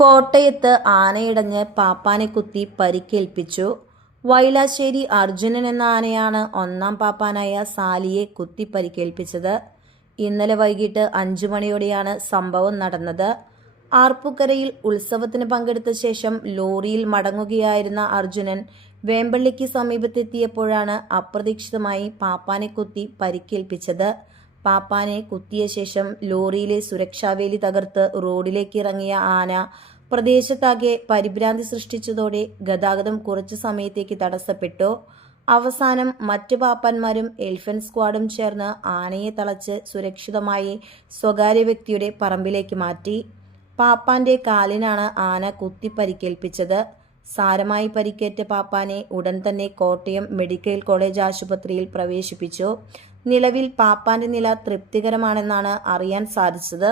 കോട്ടയത്ത് ആനയിടഞ്ഞ് പാപ്പാനെ കുത്തി പരിക്കേൽപ്പിച്ചു. വൈലാശ്ശേരി അർജുനൻ എന്ന ആനയാണ് ഒന്നാം പാപ്പാനായ സാലിയെ കുത്തി പരിക്കേൽപ്പിച്ചത്. ഇന്നലെ വൈകിട്ട് 5 മണിയോടെയാണ് സംഭവം നടന്നത്. ആർപ്പുക്കരയിൽ ഉത്സവത്തിന് പങ്കെടുത്ത ശേഷം ലോറിയിൽ മടങ്ങുകയായിരുന്ന അർജുനൻ വേമ്പള്ളിക്ക് സമീപത്തെത്തിയപ്പോഴാണ് അപ്രതീക്ഷിതമായി പാപ്പാനെ കുത്തി പരിക്കേൽപ്പിച്ചത്. പാപ്പാനെ കുത്തിയ ശേഷം ലോറിയിലെ സുരക്ഷാവേലി തകർത്ത് റോഡിലേക്ക് ഇറങ്ങിയ ആന പ്രദേശത്താകെ പരിഭ്രാന്തി സൃഷ്ടിച്ചതോടെ ഗതാഗതം കുറച്ചു സമയത്തേക്ക് തടസ്സപ്പെട്ടു. അവസാനം മറ്റ് പാപ്പാന്മാരും എലിഫന്റ് സ്ക്വാഡും ചേർന്ന് ആനയെ തളച്ച് സുരക്ഷിതമായി സ്വകാര്യ വ്യക്തിയുടെ പറമ്പിലേക്ക് മാറ്റി. പാപ്പാന്റെ കാലിനാണ് ആന കുത്തി പരിക്കേൽപ്പിച്ചത്. സാരമായി പരിക്കേറ്റ പാപ്പാനെ ഉടൻ തന്നെ കോട്ടയം മെഡിക്കൽ കോളേജ് ആശുപത്രിയിൽ പ്രവേശിപ്പിച്ചു. നിലവിൽ പാപ്പാന്റെ നില തൃപ്തികരമാണെന്നാണ് അറിയാൻ സാധിച്ചത്.